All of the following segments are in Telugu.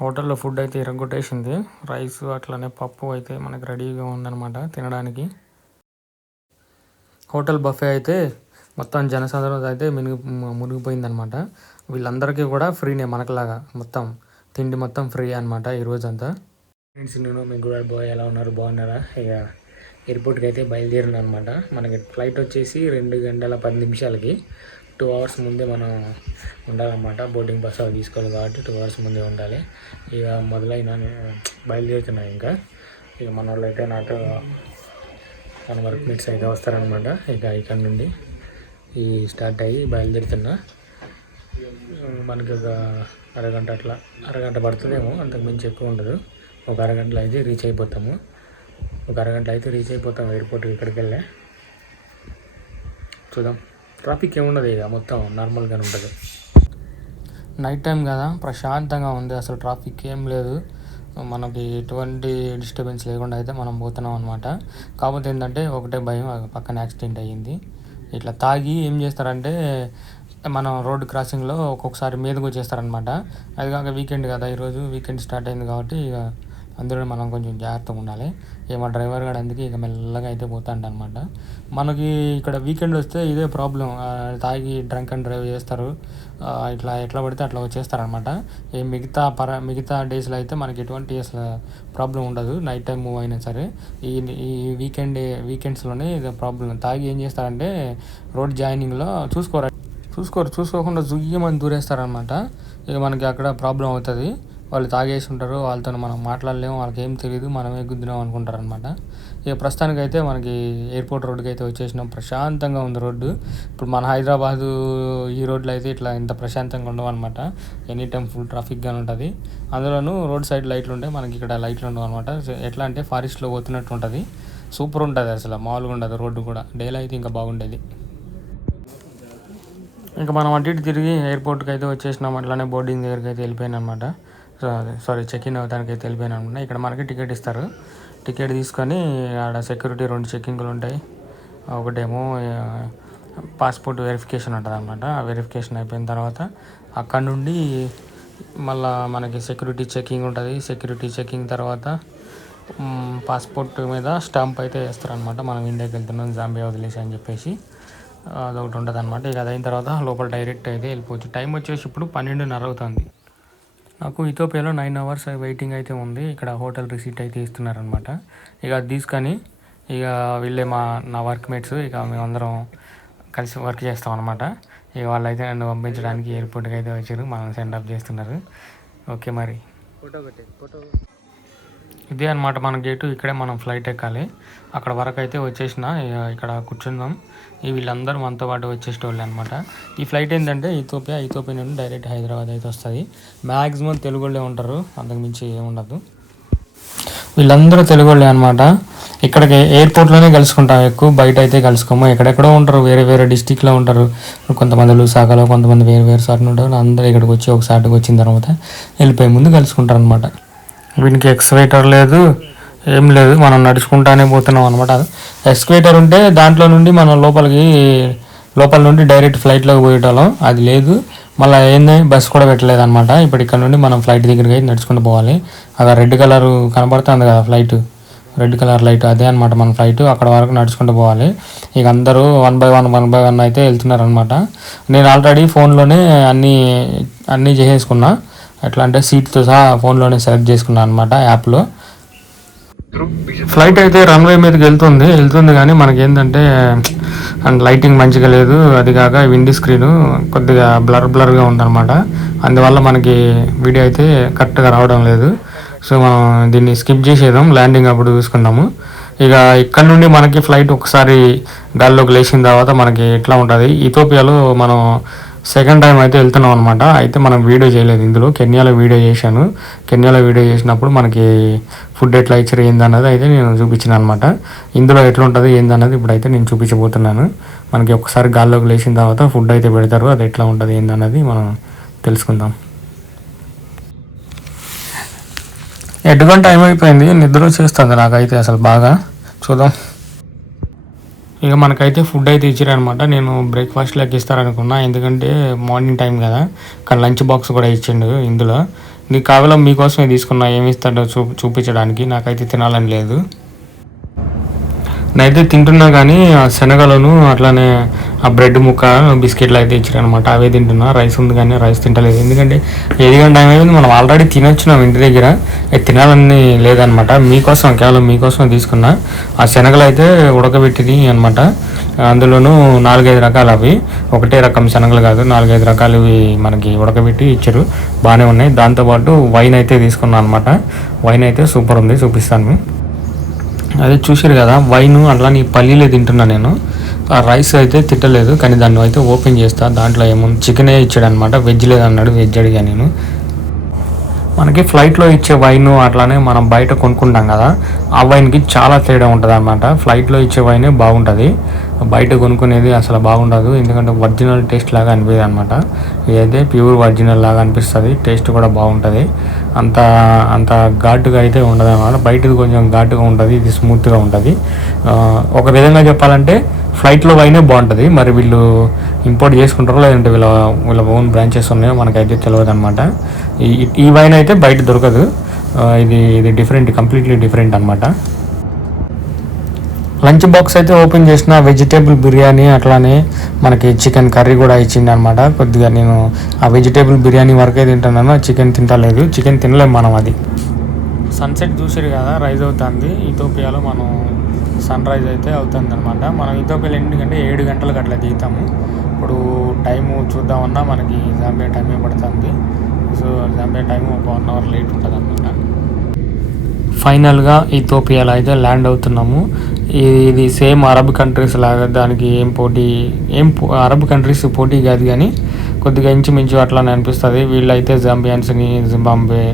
హోటల్లో ఫుడ్ అయితే ఇరగొట్టేసింది. రైస్ అట్లనే పప్పు అయితే మనకి రెడీగా ఉందన్నమాట తినడానికి. హోటల్ బఫే అయితే మొత్తం జనసాధారణ అయితే మునిగిపోయిందనమాట. వీళ్ళందరికీ కూడా ఫ్రీనే మనకులాగా మొత్తం తిండి మొత్తం ఫ్రీ అనమాట ఈరోజంతా. ఫ్రెండ్స్, నేను మీ కూడా బాయ్ ఎలా ఉన్నారు, బాగున్నారా? ఇక ఎయిర్పోర్ట్కి అయితే బయలుదేరిన అనమాట. మనకి ఫ్లైట్ వచ్చేసి 2 గంటల 10 నిమిషాలకి. 2 అవర్స్ ముందే మనం ఉండాలన్నమాట. బోర్డింగ్ పాస్ అవి తీసుకోవాలి కాబట్టి 2 అవర్స్ ముందే ఉండాలి. ఇక మొదలైన బయలుదేరుతున్నాయి. ఇక మన వాళ్ళు అయితే నాతో మన వర్క్ మీట్స్ అయితే వస్తారనమాట. ఇక ఇక్కడ నుండి స్టార్ట్ అయ్యి బయలుదేరుతున్నా. మనకి ఒక అరగంట పడుతుందేమో, అంతకు మించి ఎక్కువ ఉండదు. ఒక అరగంటలో అయితే రీచ్ అయిపోతాము. ఎయిర్పోర్ట్కి. ఇక్కడికి వెళ్ళే చూద్దాం. ట్రాఫిక్ ఏముండదు, ఇక మొత్తం నార్మల్గానే ఉంటుంది. నైట్ టైం కదా, ప్రశాంతంగా ఉంది. అసలు ట్రాఫిక్ ఏం లేదు. మనకి ఎటువంటి డిస్టర్బెన్స్ లేకుండా అయితే మనం పోతున్నాం అనమాట. కాకపోతే ఏంటంటే ఒకటే భయం, పక్కన యాక్సిడెంట్ అయ్యింది. ఇట్లా తాగి ఏం చేస్తారంటే మనం రోడ్డు క్రాసింగ్లో ఒక్కొక్కసారి మీదకి వచ్చేస్తారనమాట. అది కాక వీకెండ్ కదా, ఈరోజు వీకెండ్ స్టార్ట్ అయింది కాబట్టి ఇక అందులో మనం కొంచెం జాగ్రత్తగా ఉండాలి. మా డ్రైవర్ గారు అందుకే ఇక మెల్లగా అయితే పోతాండనమాట. మనకి ఇక్కడ వీకెండ్ వస్తే ఇదే ప్రాబ్లం. తాగి డ్రంక్ అండ్ డ్రైవ్ చేస్తారు. ఎట్లా పడితే అట్లా వచ్చేస్తారనమాట. మిగతా డేస్లో అయితే మనకి ఎటువంటి అసలు ప్రాబ్లం ఉండదు. నైట్ టైం మూవ్ అయినా సరే ఈ వీకెండ్స్లోనే ఇదే ప్రాబ్లం. తాగి ఏం చేస్తారంటే రోడ్ జాయినింగ్లో చూసుకోకుండా జుయ్యమని దూరేస్తారనమాట. ఇక మనకి అక్కడ ప్రాబ్లం అవుతుంది. వాళ్ళు తాగేసి ఉంటారు, వాళ్ళతో మనం మాట్లాడలేము, వాళ్ళకి ఏం తెలియదు, మనమే గుద్దినాం అనుకుంటారు అనమాట. ఇక ప్రస్తుతానికి అయితే మనకి ఎయిర్పోర్ట్ రోడ్డుకి అయితే వచ్చేసినాం. ప్రశాంతంగా ఉంది రోడ్డు. ఇప్పుడు మన హైదరాబాదు ఈ రోడ్లు అయితే ఇట్లా ఇంత ప్రశాంతంగా ఉండవు అనమాట. ఎనీ టైం ఫుల్ ట్రాఫిక్గానే ఉంటుంది. అందులోనూ రోడ్ సైడ్ లైట్లు ఉంటాయి, మనకి ఇక్కడ లైట్లు ఉండవు అనమాట. ఎట్లా అంటే ఫారెస్ట్లో పోతున్నట్టు ఉంటుంది. సూపర్ ఉంటుంది, అసలు మామూలుగా ఉండదు రోడ్డు కూడా. డేలో అయితే ఇంకా బాగుండేది. ఇంకా మనం అటు ఇటు తిరిగి ఎయిర్పోర్ట్కి అయితే వచ్చేసినాం. అట్లానే బోర్డింగ్ దగ్గరికి అయితే వెళ్ళిపోయాను అనమాట. చెక్ ఇన్ అవడానికి అయితే వెళ్ళిపోయాను అనమాట. ఇక్కడ మనకి టికెట్ ఇస్తారు. టికెట్ తీసుకొని ఆడ సెక్యూరిటీ 2 చెక్కింగ్లు ఉంటాయి. ఒకటేమో పాస్పోర్ట్ వెరిఫికేషన్ ఉంటుంది అనమాట. ఆ వెరిఫికేషన్ అయిపోయిన తర్వాత అక్కడ నుండి మళ్ళీ మనకి సెక్యూరిటీ చెక్కింగ్ ఉంటుంది. సెక్యూరిటీ చెక్కింగ్ తర్వాత పాస్పోర్ట్ మీద స్టాంప్ అయితే వేస్తారనమాట. మనం ఇండియాకి వెళ్తున్నాం, జాంబియా వదిలేసి అని చెప్పేసి అదొకటి ఉంటుంది అనమాట. ఇక అదైన తర్వాత లోపల డైరెక్ట్ అయితే వెళ్ళిపోవచ్చు. టైం వచ్చేసి ఇప్పుడు 12:30 అవుతుంది. నాకు ఇథియోపియాలో 9 అవర్స్ వెయిటింగ్ అయితే ఉంది. ఇక్కడ హోటల్ రిసీట్ అయితే ఇస్తున్నారనమాట. ఇక అది తీసుకొని ఇక నా వర్క్ మేట్స్ ఇక మేమందరం కలిసి వర్క్ చేస్తాం అనమాట. ఇక వాళ్ళు అయితే నన్ను పంపించడానికి ఎయిర్పోర్ట్కి అయితే వచ్చారు. మనం సెండ్ ఆఫ్ చేస్తున్నారు. ఓకే, మరి ఇదే అనమాట మన గేటు. ఇక్కడే మనం ఫ్లైట్ ఎక్కాలి. అక్కడ వరకు అయితే వచ్చేసిన ఇక్కడ కూర్చుందాం. వీళ్ళందరూ మనతో పాటు వచ్చేసేవాళ్ళు అనమాట. ఈ ఫ్లైట్ ఏంటంటే ఇథియోపియా నుండి డైరెక్ట్ హైదరాబాద్ అయితే వస్తుంది. మ్యాక్సిమం తెలుగు వాళ్ళే ఉంటారు, అంతకుమించి ఏముండదు. వీళ్ళందరూ తెలుగు వాళ్ళే అనమాట. ఇక్కడికి ఎయిర్పోర్ట్లోనే కలుసుకుంటాం, ఎక్కువ బయట అయితే కలుసుకోము. ఎక్కడెక్కడో ఉంటారు, వేరే డిస్టిక్లో ఉంటారు. కొంతమంది లూసాకాలో, కొంతమంది వేరే సార్లు ఉంటారు. అందరూ ఇక్కడికి వచ్చి ఒకసారికి వచ్చిన తర్వాత వెళ్ళిపోయే ముందు కలుసుకుంటారు అనమాట. వీనికి ఎక్స్వేటర్ లేదు, ఏం లేదు, మనం నడుచుకుంటానే పోతున్నాం అనమాట. ఎక్స్వేటర్ ఉంటే దాంట్లో నుండి మనం లోపల నుండి డైరెక్ట్ ఫ్లైట్లోకి పోయేటోళ్ళం. అది లేదు. మళ్ళీ బస్సు కూడా పెట్టలేదు అనమాట. ఇప్పుడు ఇక్కడ నుండి మనం ఫ్లైట్ దగ్గరికి అయితే నడుచుకుంటూ పోవాలి. అక్కడ రెడ్ కలర్ కనపడుతుంది కదా ఫ్లైట్, రెడ్ కలర్ లైట్, అదే అనమాట మన ఫ్లైట్. అక్కడ వరకు నడుచుకుంటూ పోవాలి. ఇక అందరూ 1 by 1 అయితే వెళ్తున్నారు అనమాట. నేను ఆల్రెడీ ఫోన్లోనే అన్నీ చేసేసుకున్నా. ఎట్లా అంటే సీట్తో సహా ఫోన్లోనే సెలెక్ట్ చేసుకున్నాను అనమాట యాప్లో. ఫ్లైట్ అయితే రన్వే మీదకి వెళ్తుంది కానీ మనకి ఏంటంటే లైటింగ్ మంచిగా లేదు. అది కాక విండీ స్క్రీన్ కొద్దిగా బ్లర్గా ఉందన్నమాట. అందువల్ల మనకి వీడియో అయితే కరెక్ట్గా రావడం లేదు. సో మనం దీన్ని స్కిప్ చేసేద్దాం, ల్యాండింగ్ అప్పుడు చూసుకుందాము. ఇక ఇక్కడ నుండి మనకి ఫ్లైట్ ఒకసారి గాల్లోకి లేచిన తర్వాత మనకి ఎట్లా ఉంటుంది. ఇథియోపియాలో మనం సెకండ్ టైం అయితే వెళ్తున్నాం అనమాట. అయితే మనం వీడియో చేయలేదు ఇందులో. కెన్యాలో వీడియో చేశాను. కెన్యాలో వీడియో చేసినప్పుడు మనకి ఫుడ్ ఎట్లా ఇచ్చారు ఏందన్నది అయితే నేను చూపించాను అనమాట. ఇందులో ఎట్లా ఉంటుంది ఏందన్నది ఇప్పుడైతే నేను చూపించబోతున్నాను. మనకి ఒకసారి గాల్లోకి లేచిన తర్వాత ఫుడ్ అయితే పెడతారు. అది ఎట్లా ఉంటుంది ఏందన్నది మనం తెలుసుకుందాం. 8 గంట టైం అయిపోయింది, నిద్ర వచ్చేస్తుంది నాకైతే అసలు బాగా. చూద్దాం. ఇక మనకైతే ఫుడ్ అయితే ఇచ్చారనమాట. నేను బ్రేక్ఫాస్ట్ లెక్క ఇస్తారనుకున్నా, ఎందుకంటే మార్నింగ్ టైం కదా. కానీ లంచ్ బాక్స్ కూడా ఇచ్చిండు ఇందులో. నీకు కేవలం మీకోసమే తీసుకున్నా, ఏమి ఇస్తాడో చూపించడానికి. నాకైతే తినాలని లేదు. నేనైతే తింటున్నా కానీ ఆ శనగలను అట్లానే ఆ బ్రెడ్ ముక్క బిస్కెట్లు అయితే ఇచ్చారు అనమాట. అవే తింటున్నా. రైస్ ఉంది కానీ రైస్ తింటలేదు. ఎందుకంటే 7 గంటల టైం అయింది, మనం ఆల్రెడీ తినొచ్చినాం ఇంటి దగ్గర. తినాలని లేదనమాట. మీకోసం, కేవలం మీకోసం తీసుకున్నా. ఆ శనగలు అయితే ఉడకబెట్టింది అనమాట. అందులోనూ 4-5 రకాలు అవి, ఒకటే రకం శనగలు కాదు, 4-5 రకాలు ఇవి మనకి ఉడకబెట్టి ఇచ్చారు. బాగానే ఉన్నాయి. దాంతోపాటు వైన్ అయితే తీసుకున్నాను అనమాట. వైన్ అయితే సూపర్ ఉంది, చూపిస్తాను. అదే చూసారు కదా వైన్. అట్లానే పల్లీలే తింటున్నా నేను. ఆ రైస్ అయితే తిట్టలేదు కానీ దాన్ని అయితే ఓపెన్ చేస్తా. దాంట్లో ఏముంది, చికెనే ఇచ్చాడు అనమాట. వెజ్ లేదన్నాడు, వెజ్ అడిగా నేను. మనకి ఫ్లైట్లో ఇచ్చే వైన్ అట్లానే మనం బయట కొనుక్కుంటాం కదా, ఆ వైన్కి చాలా తేడా ఉంటుంది అనమాట. ఫ్లైట్లో ఇచ్చే వైనే బాగుంటుంది, బయట కొనుక్కునేది అసలు బాగుండదు. ఎందుకంటే ఒరిజినల్ టేస్ట్ లాగా అనిపిస్తుంది అనమాట. ఇదైతే ప్యూర్ ఒరిజినల్ లాగా అనిపిస్తుంది. టేస్ట్ కూడా బాగుంటుంది. అంత అంత ఘాటుగా అయితే ఉండదు అనమాట. బయటది కొంచెం ఘాటుగా ఉంటుంది, ఇది స్మూత్గా ఉంటుంది. ఒక విధంగా చెప్పాలంటే ఫ్లైట్లో వైనే బాగుంటుంది. మరి వీళ్ళు ఇంపోర్ట్ చేసుకుంటారో లేదంటే వీళ్ళ ఓన్ బ్రాంచెస్ ఉన్నాయో మనకైతే తెలియదు అనమాట. ఈ వైన్ అయితే బయట దొరకదు. ఇది డిఫరెంట్, కంప్లీట్లీ డిఫరెంట్ అనమాట. లంచ్ బాక్స్ అయితే ఓపెన్ చేసిన వెజిటేబుల్ బిర్యానీ అట్లానే మనకి చికెన్ కర్రీ కూడా ఇచ్చింది అనమాట. కొద్దిగా నేను ఆ వెజిటేబుల్ బిర్యానీ వరకే తింటున్నాను, చికెన్ తింటలేదు. చికెన్ తినలేము మనం. అది సన్సెట్ చూసారు కదా, రైజ్ అవుతుంది. ఇథియోపియాలో మనం సన్ రైజ్ అయితే అవుతుంది అనమాట. మనం ఇథియోపియాలో ఎందుకంటే 7 గంటలకు అట్లా దిగుతాము. ఇప్పుడు టైము చూద్దామన్నా మనకి జాంబియా టైమే పడుతుంది. సో జాంబియా టైము ఒక 1 అవర్ లేట్ ఉంటుంది అనమాట. ఫైనల్గా ఇథియోపియాలో అయితే ల్యాండ్ అవుతున్నాము. ఇది సేమ్ అరబ్ కంట్రీస్ లాగా, దానికి అరబ్ కంట్రీస్ పోటీ కాదు కానీ కొద్దిగా ఇంచుమించు అట్లానే అనిపిస్తుంది. వీళ్ళైతే జాంబియన్స్ని, జింబాబ్వే,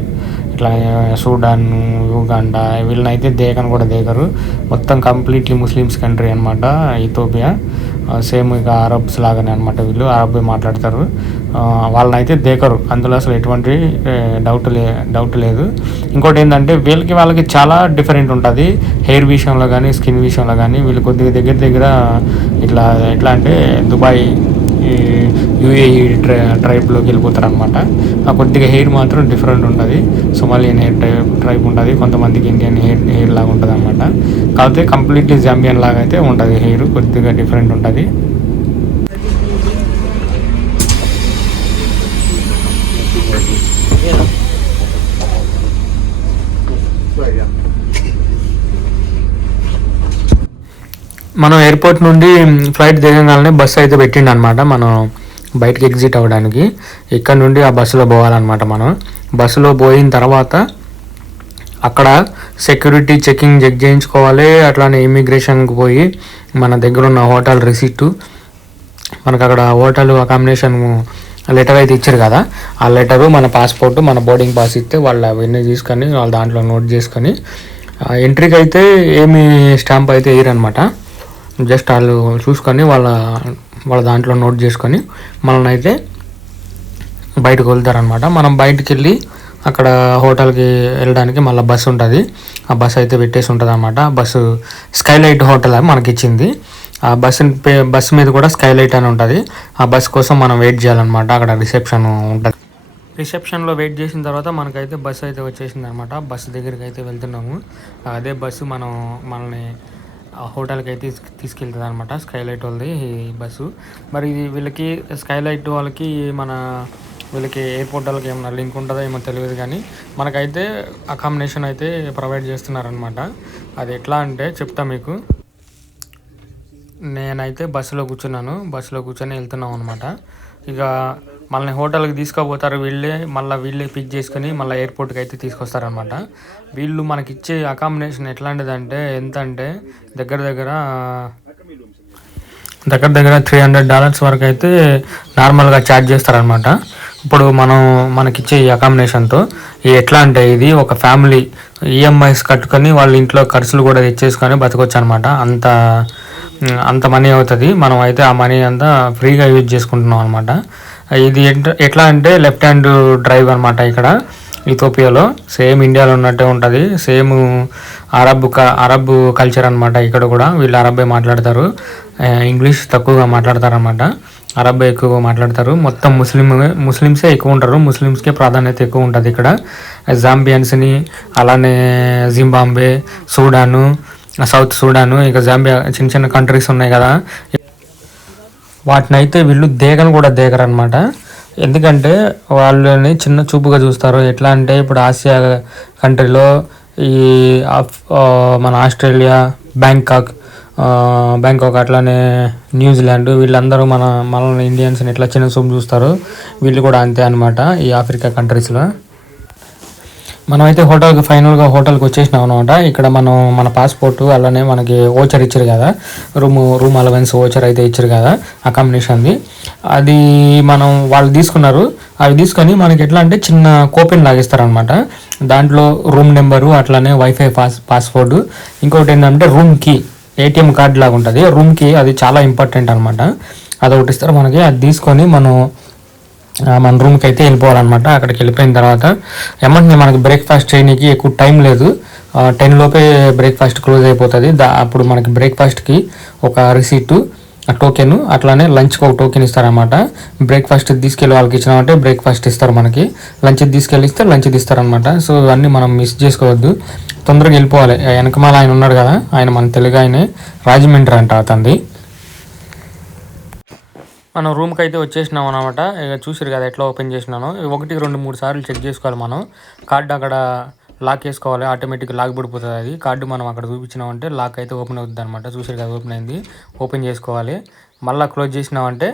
ఇట్లా సూడాన్, యుగాండా వీళ్ళనైతే దేకను కూడా దేకరు. మొత్తం కంప్లీట్లీ ముస్లిమ్స్ కంట్రీ అనమాట ఇథియోపియా. సేమ్ ఇక అరబ్స్ లాగానే అనమాట. వీళ్ళు అరబ్ మాట్లాడతారు. వాళ్ళనైతే దేకరు, అందులో అసలు ఎటువంటి డౌట్ లేదు. ఇంకోటి ఏంటంటే వాళ్ళకి చాలా డిఫరెంట్ ఉంటుంది. హెయిర్ విషయంలో కానీ, స్కిన్ విషయంలో కానీ వీళ్ళు కొద్దిగా దగ్గర ఇట్లా ఎట్లా అంటే దుబాయ్, యూఏఈ ట్రైబ్లోకి వెళ్ళిపోతారు అనమాట. ఆ కొద్దిగా హెయిర్ మాత్రం డిఫరెంట్ ఉంటుంది. సొమాలియన్ హెయిర్ ట్రైబ్ ఉంటుంది, కొంతమందికి ఇండియన్ హెయిర్ లాగా ఉంటుంది అనమాట. కాకపోతే కంప్లీట్లీ జాంబియన్ లాగా అయితే ఉంటుంది. హెయిర్ కొద్దిగా డిఫరెంట్ ఉంటుంది. మనం ఎయిర్పోర్ట్ నుండి ఫ్లైట్ దిగగానే బస్సు అయితే పెట్టిండు అనమాట. మనం బయటకి ఎగ్జిట్ అవ్వడానికి ఇక్కడ నుండి ఆ బస్సులో పోవాలన్నమాట. మనం బస్సులో పోయిన తర్వాత అక్కడ సెక్యూరిటీ చెక్ చేయించుకోవాలి. అట్లానే ఇమిగ్రేషన్కి పోయి మన దగ్గర ఉన్న హోటల్ రిసిప్ట్, మనకు అక్కడ హోటల్ అకామిడేషన్ లెటర్ అయితే ఇచ్చారు కదా, ఆ లెటరు, మన పాస్పోర్ట్, మన బోర్డింగ్ పాస్ ఇస్తే వాళ్ళు అవన్నీ తీసుకొని వాళ్ళు దాంట్లో నోట్ చేసుకొని ఎంట్రీకి అయితే ఏమి స్టాంప్ అయితే వేయరనమాట. జస్ట్ వాళ్ళు చూసుకొని వాళ్ళ దాంట్లో నోట్ చేసుకొని మనల్ని అయితే బయటకు వెళ్తారనమాట. మనం బయటికి వెళ్ళి అక్కడ హోటల్కి వెళ్ళడానికి మళ్ళీ బస్సు ఉంటుంది. ఆ బస్సు అయితే పెట్టేసి ఉంటుంది అనమాట. బస్సు స్కైలైట్ హోటల్ అని మనకి ఇచ్చింది. ఆ బస్సు మీద కూడా స్కైలైట్ అని ఉంటుంది. ఆ బస్సు కోసం మనం వెయిట్ చేయాలన్నమాట. అక్కడ రిసెప్షన్ ఉంటుంది. రిసెప్షన్లో వెయిట్ చేసిన తర్వాత మనకైతే బస్సు అయితే వచ్చేసింది అనమాట. బస్సు దగ్గరికి అయితే వెళ్తున్నాము. అదే బస్సు మనల్ని హోటల్కి అయితే తీసుకెళ్తుంది అనమాట. స్కైలైట్ వాళ్ళది ఈ బస్సు. మరి వీళ్ళకి స్కైలైట్ వాళ్ళకి వీళ్ళకి ఎయిర్పోర్ట్ వాళ్ళకి ఏమైనా లింక్ ఉంటుందో ఏమో తెలియదు కానీ మనకైతే అకామిడేషన్ అయితే ప్రొవైడ్ చేస్తున్నారనమాట. అది ఎట్లా అంటే చెప్తా మీకు. నేనైతే బస్సులో కూర్చొని వెళ్తున్నాం అనమాట. ఇక మళ్ళీ హోటల్కి తీసుకుపోతారు వీళ్ళే పిక్ చేసుకుని మళ్ళీ ఎయిర్పోర్ట్కి అయితే తీసుకొస్తారనమాట. వీళ్ళు మనకిచ్చే అకామిడేషన్ ఎట్లాంటిదంటే ఎంత అంటే దగ్గర $300 వరకు అయితే నార్మల్గా ఛార్జ్ చేస్తారనమాట. ఇప్పుడు మనకిచ్చే ఈ అకామిడేషన్తో ఎట్లా అంటే ఇది ఒక ఫ్యామిలీ ఈఎంఐస్ కట్టుకొని వాళ్ళ ఇంట్లో ఖర్చులు కూడా తెచ్చేసుకొని బతకొచ్చు అనమాట. అంత మనీ అవుతుంది. మనం అయితే ఆ మనీ అంతా ఫ్రీగా యూజ్ చేసుకుంటున్నాం అనమాట. ఇది ఎట్లా అంటే లెఫ్ట్ హ్యాండ్ డ్రైవ్ అనమాట. ఇక్కడ ఇథియోపియాలో సేమ్ ఇండియాలో ఉన్నట్టే ఉంటుంది. సేమ్ అరబ్ కల్చర్ అనమాట. ఇక్కడ కూడా వీళ్ళు అరబ్బే మాట్లాడతారు, ఇంగ్లీష్ తక్కువగా మాట్లాడతారు అనమాట. అరబ్ ఎక్కువ మాట్లాడతారు. మొత్తం ముస్లిమ్సే ఎక్కువ ఉంటారు. ముస్లిమ్స్కే ప్రాధాన్యత ఎక్కువ ఉంటుంది ఇక్కడ. జాంబియన్స్ని, అలానే జింబాబ్వే, సూడాను, సౌత్ సూడాను, ఇక జాంబియా చిన్న చిన్న కంట్రీస్ ఉన్నాయి కదా, వాటిని అయితే వీళ్ళు దేగను కూడా దేగరనమాట. ఎందుకంటే వాళ్ళని చిన్న చూపుగా చూస్తారు. ఎట్లా అంటే ఇప్పుడు ఆసియా కంట్రీలో ఈ మన ఆస్ట్రేలియా, బ్యాంకాక్ అట్లానే న్యూజిలాండ్, వీళ్ళందరూ మనల్ని ఇండియన్స్ని ఎట్లా చిన్న చూపు చూస్తారు, వీళ్ళు కూడా అంతే అనమాట ఈ ఆఫ్రికా కంట్రీస్లో. మనమైతే ఫైనల్గా హోటల్కి వచ్చేసినాం అనమాట. ఇక్కడ మన పాస్పోర్టు అలానే మనకి ఓచర్ ఇచ్చారు కదా, రూమ్ అలవెన్స్ ఓచర్ అయితే ఇచ్చారు కదా అకామిడేషన్ది, అది వాళ్ళు తీసుకున్నారు. అవి తీసుకొని మనకి ఎట్లా అంటే చిన్న కూపెన్ లాగిస్తారనమాట. దాంట్లో రూమ్ నెంబరు అట్లానే వైఫై పాస్వర్డ్, ఇంకొకటి ఏంటంటే రూమ్ కీ, ఏటీఎం కార్డ్ లాగా ఉంటుంది రూమ్ కీ, అది చాలా ఇంపార్టెంట్ అనమాట. అదొకటి ఇస్తారు మనకి. అది తీసుకొని మన రూమ్కి అయితే వెళ్ళిపోవాలన్నమాట. అక్కడికి వెళ్ళిపోయిన తర్వాత ఏమంటే మనకి బ్రేక్ఫాస్ట్ చేయడానికి ఎక్కువ టైం లేదు, 10 లోపే బ్రేక్ఫాస్ట్ క్లోజ్ అయిపోతుంది. అప్పుడు మనకి బ్రేక్ఫాస్ట్కి ఒక రిసీటు, టోకెన్, అట్లానే లంచ్కి ఒక టోకెన్ ఇస్తారనమాట. బ్రేక్ఫాస్ట్ తీసుకెళ్ళి వాళ్ళకి ఇచ్చినామంటే బ్రేక్ఫాస్ట్ ఇస్తారు మనకి, లంచ్ తీసుకెళ్ళిస్తే లంచ్ ఇస్తారనమాట. సో ఇవన్నీ మనం మిస్ చేసుకోవద్దు, తొందరగా వెళ్ళిపోవాలి. వెనకమాల ఆయన ఉన్నాడు కదా, ఆయన మన తెలుగు ఆయనే, రాజమండ్రి అంట అతనిది. మనం రూమ్కి అయితే వచ్చేసినాం అనమాట. ఇక చూసారు కదా ఎట్లా ఓపెన్ చేసినాను. 1, 2, 3 సార్లు చెక్ చేసుకోవాలి మనం. కార్డు అక్కడ లాక్ వేసుకోవాలి, ఆటోమేటిక్ లాక్ పడిపోతుంది. అది కార్డు మనం అక్కడ చూపించినామంటే లాక్ అయితే ఓపెన్ అవుతుంది అనమాట. చూసారు కదా ఓపెన్ అయింది. ఓపెన్ చేసుకోవాలి, మళ్ళీ క్లోజ్ చేసినామంటే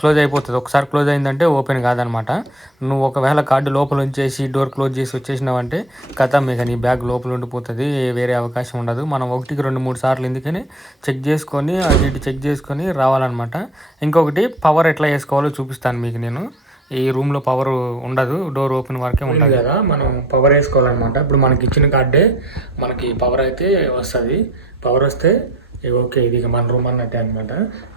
క్లోజ్ అయిపోతుంది. ఒకసారి క్లోజ్ అయిందంటే ఓపెన్ కాదనమాట. నువ్వు ఒకవేళ కార్డు లోపల ఉంచేసి డోర్ క్లోజ్ చేసి వచ్చేసినావంటే కథ ఇక నీ బ్యాగ్ లోపల ఉండిపోతుంది, వేరే అవకాశం ఉండదు. మనం 1, 2, 3 సార్లు ఎందుకని చెక్ చేసుకొని అటు ఇటు చెక్ చేసుకొని రావాలన్నమాట. ఇంకొకటి పవర్ ఎట్లా వేసుకోవాలో చూపిస్తాను మీకు నేను. ఈ రూమ్లో పవర్ ఉండదు, డోర్ ఓపెన్ వరకే ఉంటుంది కదా, మనం పవర్ వేసుకోవాలన్నమాట. ఇప్పుడు మనకి ఇచ్చిన కార్డే మనకి పవర్ అయితే వస్తుంది. పవర్ వస్తే ఓకే, ఇది మన రూమ్ అన్నట్టే అనమాట.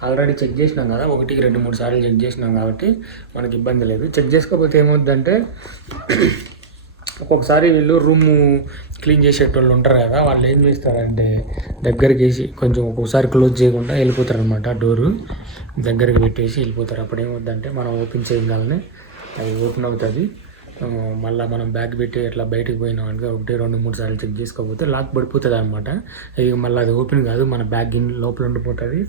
ఆల్రెడీ చెక్ చేసినాం కదా, 1, 2, 3 సార్లు చెక్ చేసినాం కాబట్టి మనకి ఇబ్బంది లేదు. చెక్ చేసుకోకపోతే ఏమవుద్దంటే ఒక్కొక్కసారి వీళ్ళు రూము క్లీన్ చేసేటోళ్ళు ఉంటారు కదా, వాళ్ళు ఏం చేస్తారంటే దగ్గరికి వేసి కొంచెం ఒక్కొక్కసారి క్లోజ్ చేయకుండా వెళ్ళిపోతారు అనమాట. డోరు దగ్గరికి పెట్టేసి వెళ్ళిపోతారు. అప్పుడు ఏమవుద్దంటే మనం ఓపెన్ చేయగానే అది ఓపెన్ అవుతుంది. మళ్ళీ మనం బ్యాగ్ పెట్టి అట్లా బయటకు పోయినాం అంటే 1, 2, 3 సార్లు చెక్ చేసుకోకపోతే లాక్ పడిపోతుంది అనమాట. ఇక మళ్ళీ అది ఓపెన్ కాదు, మన బ్యాగ్ లోపల ఉండిపోతుంది,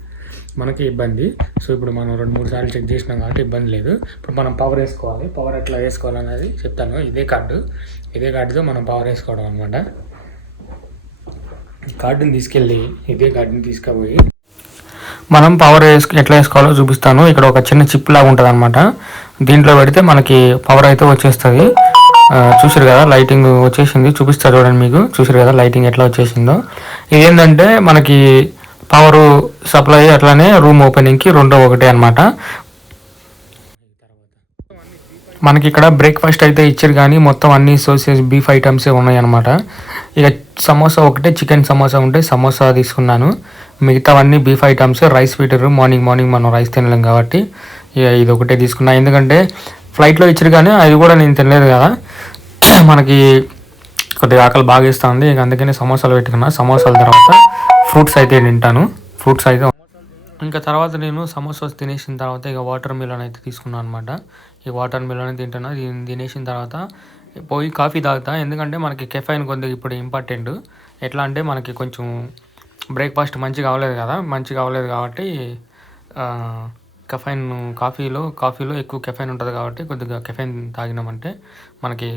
మనకి ఇబ్బంది. సో ఇప్పుడు మనం 2, 3 సార్లు చెక్ చేసినాం కాబట్టి ఇబ్బంది లేదు. ఇప్పుడు మనం పవర్ వేసుకోవాలి. పవర్ ఎట్లా వేసుకోవాలనేది చెప్తాను. ఇదే కార్డుతో మనం పవర్ వేసుకోవడం అనమాట. కార్డుని తీసుకెళ్ళి ఇదే కార్డుని తీసుకుపోయి మనం పవర్ ఎట్లా వేసుకోవాలో చూపిస్తాను. ఇక్కడ ఒక చిన్న చిప్ లాగా ఉంటుంది అనమాట. దీంట్లో పెడితే మనకి పవర్ అయితే వచ్చేస్తుంది. చూసారు కదా లైటింగ్ వచ్చేసింది, చూపిస్తారు చూడండి మీకు. చూసారు కదా లైటింగ్ ఎట్లా వచ్చేసిందో. ఇదేంటంటే మనకి పవర్ సప్లై అట్లానే రూమ్ ఓపెనింగ్కి రెండో ఒకటే అనమాట. మనకి ఇక్కడ బ్రేక్ఫాస్ట్ అయితే ఇచ్చారు కానీ మొత్తం అన్ని సోసెస్ బీఫ్ ఐటమ్సే ఉన్నాయి అనమాట. ఇక సమోసా ఒకటే, చికెన్ సమోసా ఉంటే సమోసా తీసుకున్నాను. మిగతావన్నీ బీఫ్ ఐటమ్స్. రైస్ పెట్టారు, మార్నింగ్ మనం రైస్ తినలేం కాబట్టి ఇక ఇది ఒకటే తీసుకున్నా. ఎందుకంటే ఫ్లైట్లో ఇచ్చారు కానీ అది కూడా నేను తినలేదు కదా, మనకి కొద్దిగా ఆకలి బాగా ఇస్తూ ఉంది. ఇక అందుకని సమోసాలు పెట్టుకున్నా. సమోసాల తర్వాత ఫ్రూట్స్ అయితే తింటాను. ఫ్రూట్స్ అయితే ఇంకా తర్వాత నేను సమోసాస్ తినేసిన తర్వాత ఇక వాటర్ మిలన్ అయితే తీసుకున్నాను అనమాట. ఈ వాటర్ మిలన్ తింటున్నా. తినేసిన తర్వాత పోయి కాఫీ తాగుతా. ఎందుకంటే మనకి కెఫైన్ కొద్దిగా ఇప్పుడు ఇంపార్టెంట్. ఎట్లా అంటే మనకి కొంచెం బ్రేక్ఫాస్ట్ మంచిగా అవ్వలేదు కాబట్టి కాఫీలో ఎక్కువ కెఫైన్ ఉంటుంది కాబట్టి కొద్దిగా కెఫైన్ తాగినామంటే మనకి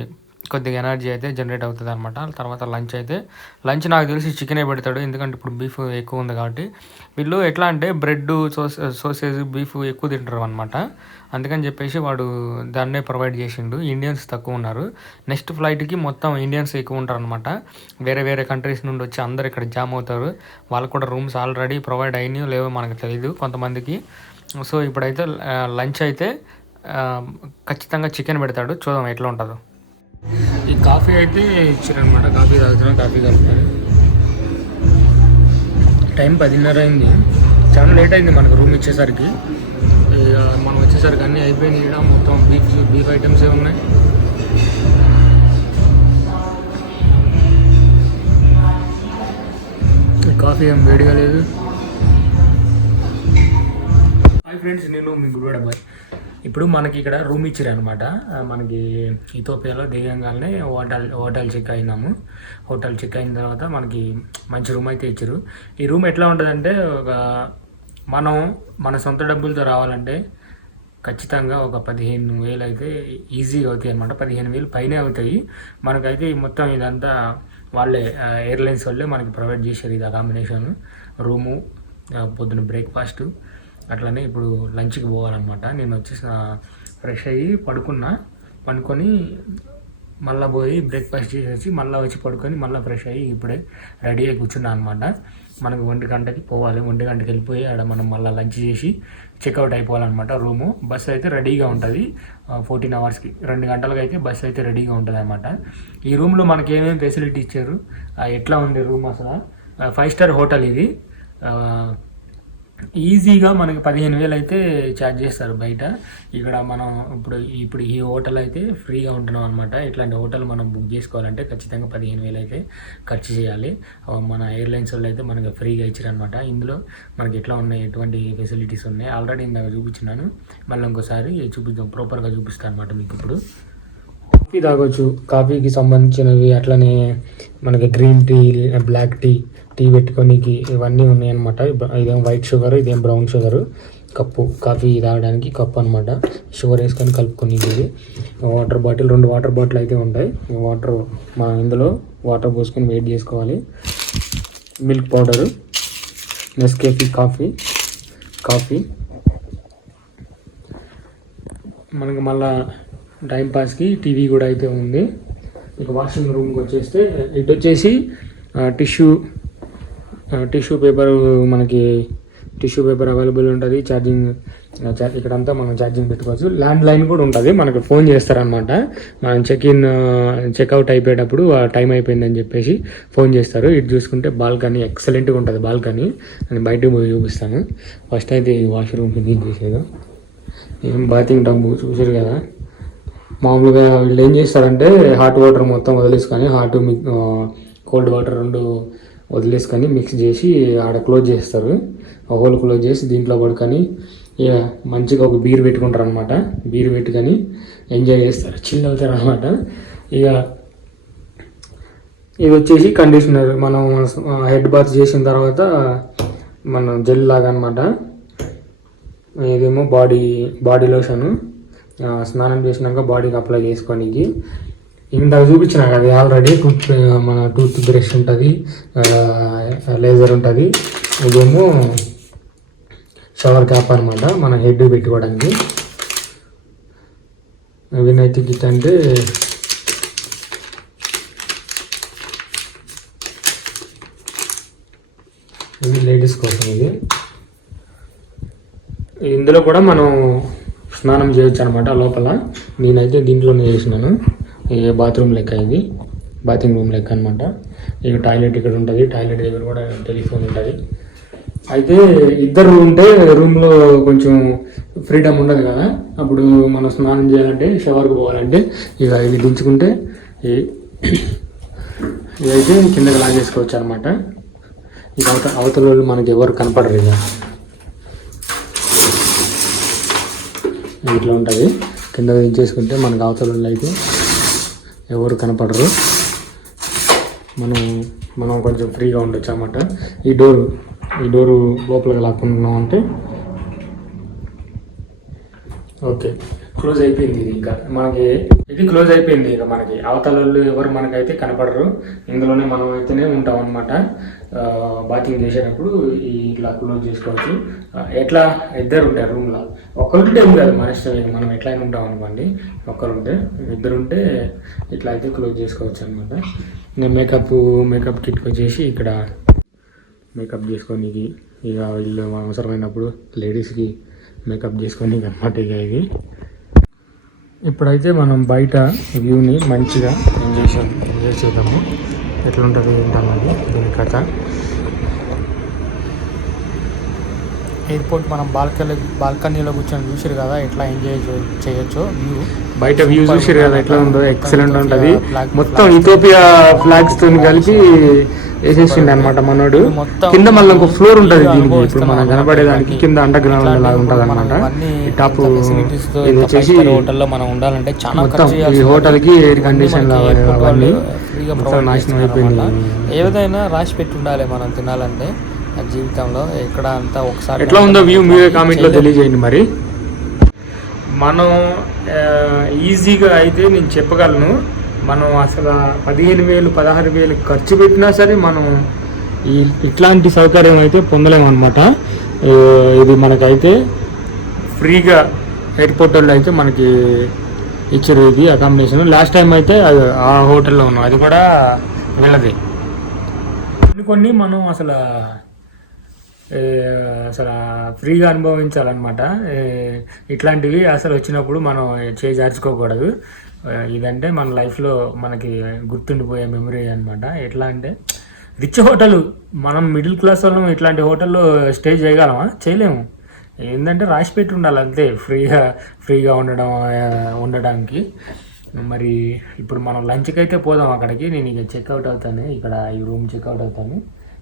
కొద్దిగా ఎనర్జీ అయితే జనరేట్ అవుతుంది అనమాట. తర్వాత లంచ్ నాకు తెలిసి చికెనే పెడతాడు, ఎందుకంటే ఇప్పుడు బీఫ్ ఎక్కువ ఉంది కాబట్టి. వీళ్ళు ఎట్లా అంటే బ్రెడ్, సోసేజ్, బీఫ్ ఎక్కువ తింటారు అనమాట. అందుకని చెప్పేసి వాడు దాన్నే ప్రొవైడ్ చేసిండు. ఇండియన్స్ తక్కువ ఉన్నారు. నెక్స్ట్ ఫ్లైట్కి మొత్తం ఇండియన్స్ ఎక్కువ ఉంటారు అనమాట. వేరే కంట్రీస్ నుండి వచ్చి అందరు ఇక్కడ జామ్ అవుతారు. వాళ్ళకు కూడా రూమ్స్ ఆల్రెడీ ప్రొవైడ్ అయినాయో లేవో మనకు తెలియదు కొంతమందికి. సో ఇప్పుడైతే లంచ్ అయితే ఖచ్చితంగా చికెన్ పెడతాడు, చూద్దాం ఎట్లా ఉంటుందో. ఈ కాఫీ అయితే ఇచ్చారనమాట. కాఫీ తాగుతున్నాం, కాఫీ కలుపుతారు. టైం 10:30 అయింది. చాలా లేట్ అయింది మనకు రూమ్ ఇచ్చేసరికి. మనం వచ్చేసరికి అన్నీ అయిపోయింది. ఇక్కడ మొత్తం బీఫ్ ఐటమ్సే ఉన్నాయి. కాఫీ ఏం వేడిగా లేదు. ఫ్రెండ్స్, నేను మీ గురువాడ బాయ్. ఇప్పుడు మనకి ఇక్కడ రూమ్ ఇచ్చారు అనమాట. మనకి ఇథియోపియాలో దిగంగానే హోటల్ చెక్ అయినాము. హోటల్ చెక్ అయిన తర్వాత మనకి మంచి రూమ్ అయితే ఇచ్చారు. ఈ రూమ్ ఎట్లా ఉంటుందంటే, మనం మన సొంత డబ్బులతో రావాలంటే ఖచ్చితంగా ఒక 15,000 అయితే ఈజీగా అవుతాయి అనమాట. 15,000 పైనే అవుతాయి. మనకైతే మొత్తం ఇదంతా వాళ్ళే, ఎయిర్లైన్స్ వాళ్ళే మనకి ప్రొవైడ్ చేశారు. ఇది అకామిడేషన్, రూము, పొద్దున బ్రేక్ఫాస్ట్, అట్లనే ఇప్పుడు లంచ్కి పోవాలన్నమాట. నేను వచ్చేసి ఫ్రెష్ అయ్యి పడుకొని మళ్ళీ పోయి బ్రేక్ఫాస్ట్ చేసేసి మళ్ళీ వచ్చి పడుకొని మళ్ళీ ఫ్రెష్ అయ్యి ఇప్పుడే రెడీ అయ్యి కూర్చున్నా అనమాట. మనకు 1 గంటకి పోవాలి. 1 గంటకి వెళ్ళిపోయి ఆడ మనం మళ్ళీ లంచ్ చేసి చెక్అవుట్ అయిపోవాలన్నమాట. రూము బస్సు అయితే రెడీగా ఉంటుంది 14 అవర్స్కి. 2 గంటలకు అయితే బస్సు అయితే రెడీగా ఉంటుంది అనమాట. ఈ రూమ్లో మనకి ఏమేమి ఫెసిలిటీ ఇచ్చారు, ఎట్లా ఉంది రూమ్ అసలు, 5 స్టార్ హోటల్ ఇది. ఈజీగా మనకి 15,000 అయితే ఛార్జ్ చేస్తారు బయట. ఇక్కడ మనం ఇప్పుడు ఈ హోటల్ అయితే ఫ్రీగా ఉంటున్నాం అనమాట. ఇట్లాంటి హోటల్ మనం బుక్ చేసుకోవాలంటే ఖచ్చితంగా 15,000 అయితే ఖర్చు చేయాలి. మన ఎయిర్లైన్స్ వాళ్ళు అయితే మనకి ఫ్రీగా ఇచ్చారనమాట. ఇందులో మనకి ఎట్లా ఉన్నాయి, ఎటువంటి ఫెసిలిటీస్ ఉన్నాయి ఆల్రెడీ ఇందాక చూపించినాను. మళ్ళీ ఇంకోసారి ప్రాపర్గా చూపిస్తాను అనమాట మీకు. ఇప్పుడు కాఫీ తాగొచ్చు, కాఫీకి సంబంధించినవి, అట్లనే మనకి గ్రీన్ టీ, బ్లాక్ టీ పెట్టుకోనికి ఇవన్నీ ఉన్నాయన్నమాట. ఇదేం వైట్ షుగర్, ఇదేం బ్రౌన్ షుగర్. కప్పు కాఫీ తాగడానికి కప్పు అనమాట. షుగర్ వేసుకొని కలుపుకొని ఇది వాటర్ బాటిల్, 2 వాటర్ బాటిల్ అయితే ఉంటాయి. ఇందులో వాటర్ పోసుకొని వెయిట్ చేసుకోవాలి. మిల్క్ పౌడరు, నెస్కేఫీ కాఫీ మనకి మళ్ళా టైంపాస్కి టీవీ కూడా అయితే ఉంది. ఇక వాష్రూమ్ రూమ్కి వచ్చేస్తే ఇటు వచ్చేసి టిష్యూ పేపర్, మనకి టిష్యూ పేపర్ అవైలబుల్ ఉంటుంది. ఇక్కడంతా మనం ఛార్జింగ్ పెట్టుకోవచ్చు. ల్యాండ్ లైన్ కూడా ఉంటుంది, మనకు ఫోన్ చేస్తారనమాట. మనం చెక్అవుట్ అయిపోయేటప్పుడు టైం అయిపోయిందని చెప్పేసి ఫోన్ చేస్తారు. ఇటు చూసుకుంటే బాల్కనీ ఎక్సలెంట్గా ఉంటుంది. బాల్కనీ నేను బయటకు పోయి చూపిస్తాను. ఫస్ట్ అయితే ఈ వాష్రూమ్ ఫినిష్ చేసేది. ఏం బాతింగ్ టబ్బు చూసారు కదా. మామూలుగా వీళ్ళు ఏం చేస్తారంటే హాట్ వాటర్ మొత్తం వదిలేసుకొని కోల్డ్ వాటర్ 2 వదిలేసుకొని మిక్స్ చేసి ఆడ క్లోజ్ చేస్తారు. హోల్ క్లోజ్ చేసి దీంట్లో పడుకొని ఇక మంచిగా ఒక బీర్ పెట్టుకుంటారు అనమాట. బీర్ పెట్టుకొని ఎంజాయ్ చేస్తారు, చిల్ అవుతారు అనమాట. ఇక ఇది వచ్చేసి కండిషనర్. మనం హెడ్ బాత్ చేసిన తర్వాత మనం జెల్ లాగా అనమాట. ఇదేమో బాడీ లోషను, స్నానం చేసినాక బాడీకి అప్లై చేసుకోనికి. ఇందాక చూపించిన కదా ఆల్రెడీ మన టూత్ బ్రష్ ఉంటుంది, లేజర్ ఉంటుంది. ఇదేమో షవర్ క్యాప్ అనమాట, మన హెడ్ పెట్టుకోవడానికి. వినైతే గిట్ అంటే ఇది లేడీస్ కోసం. ఇందులో కూడా మనం స్నానం చేయొచ్చు అనమాట లోపల. నేనైతే దీంట్లోనే చేసినాను. బాత్రూమ్ లెక్క, ఇది బాతింగ్ రూమ్ లెక్క అనమాట. ఇక టాయిలెట్ ఇక్కడ ఉంటుంది. టాయిలెట్ దగ్గర కూడా టెలిఫోన్ ఉంటుంది. అయితే ఇద్దరు ఉంటే రూమ్లో కొంచెం ఫ్రీడమ్ ఉండదు కదా. అప్పుడు మనం స్నానం చేయాలంటే, షవర్కి పోవాలంటే ఇక ఇది దించుకుంటే ఇదైతే కిందకి లాగేసుకోవచ్చు అనమాట. ఇక అవతల వాళ్ళు మనకి ఎవరు కనపడరు. ఇక ఇట్లా ఉంటుంది. కింద దించేసుకుంటే మనకు అవతల వాళ్ళు అయితే ఎవరు కనపడరు. మనం కొంచెం ఫ్రీగా ఉండొచ్చు అన్నమాట. ఈ డోరు లోపలికి లాక్కుంటున్నాం అంటే ఓకే, క్లోజ్ అయిపోయింది. ఇది ఇంకా మనకి క్లోజ్ అయిపోయింది. ఇక మనకి అవతల వాళ్ళు ఎవరు మనకైతే కనపడరు. ఇందులోనే మనం అయితేనే ఉంటాం అనమాట. బాతింగ్ చేసేటప్పుడు ఇట్లా క్లోజ్ చేసుకోవచ్చు. ఎట్లా ఇద్దరు ఉంటారు రూమ్లో. ఒక్కరుంటే ఏం కాదు, మన ఇష్టం. మనం ఎట్లయినా ఉంటాం అనుకోండి. ఒక్కరుంటే, ఇద్దరుంటే ఇట్లా అయితే క్లోజ్ చేసుకోవచ్చు అనమాట. నేను మేకప్ కిట్కి వచ్చేసి ఇక్కడ మేకప్ చేసుకొని ఇక వీళ్ళు అవసరమైనప్పుడు లేడీస్కి మేకప్ చేసుకొని అనమాట. ఇక ఇది ఇప్పుడైతే మనం బయట వ్యూని మంచిగా ఎంజాయ్ చేద్దాము. ఎట్లుంటుంది ఏంటన్నది దీని కథ. ఎయిర్పోర్ట్ మనం బాల్కనీలో కూర్చొని చూసారు కదా ఎట్లా ఎంజాయ్ చేయొచ్చో వ్యూ. బయట వ్యూ చూసారు కదా ఎట్లా ఉందో, ఎక్సలెంట్ ఉంటుంది. మొత్తం ఇథియోపియా ఫ్లాగ్స్ తో కలిపి వేసేసింది అనమాట మనోడు. కింద మళ్ళీ ఇంకో ఫ్లోర్ ఉంటుంది దీనికి, ఇప్పుడు మనం కనబడేదానికి కింద అండర్ గ్రౌండ్ లాగా ఉంటుంది అనమాట. ఈ టాప్ ఇది వచ్చేసి మొత్తం ఈ హోటల్ కి ఎయిర్ కండిషన్ అవన్నీ మొత్తం నాశనం అయిపోయింది. ఏదైనా రాసి పెట్టి ఉండాలి మనం తినాలంటే జీవితంలో. ఎక్కడ అంతా ఒకసారి ఎట్లా ఉందో వ్యూ మీరే కామెంట్ లో తెలియజేయండి. మరి మనం ఈజీగా అయితే నేను చెప్పగలను, మనం అసలు 15,000 16,000 ఖర్చు పెట్టినా సరే మనం ఇట్లాంటి సౌకర్యం అయితే పొందలేము అనమాట. ఇది మనకైతే ఫ్రీగా ఎయిర్పోర్ట్ వాళ్ళు అయితే మనకి ఇచ్చారు ఇది అకామిడేషన్. లాస్ట్ టైం అయితే ఆ హోటల్లో ఉన్నాం, అది కూడా వెళ్ళది. కొన్ని మనం అసలు ఫ్రీగా అనుభవించాలన్నమాట. ఇట్లాంటివి అసలు వచ్చినప్పుడు మనం చేజార్చుకోకూడదు. ఇదంటే మన లైఫ్లో మనకి గుర్తుండిపోయే మెమరీ అనమాట. ఎట్లా అంటే రిచ్ హోటల్, మనం మిడిల్ క్లాస్ వాళ్ళం ఇట్లాంటి హోటల్లో స్టే చేయగలమా? చేయలేము. ఏంటంటే రాసి పెట్టి ఉండాలి అంతే, ఫ్రీగా ఉండడానికి. మరి ఇప్పుడు మనం లంచ్కి అయితే పోదాం అక్కడికి. నేను ఇక చెక్అవుట్ అవుతాను, ఇక్కడ ఈ రూమ్ చెక్అవుట్ అవుతాను.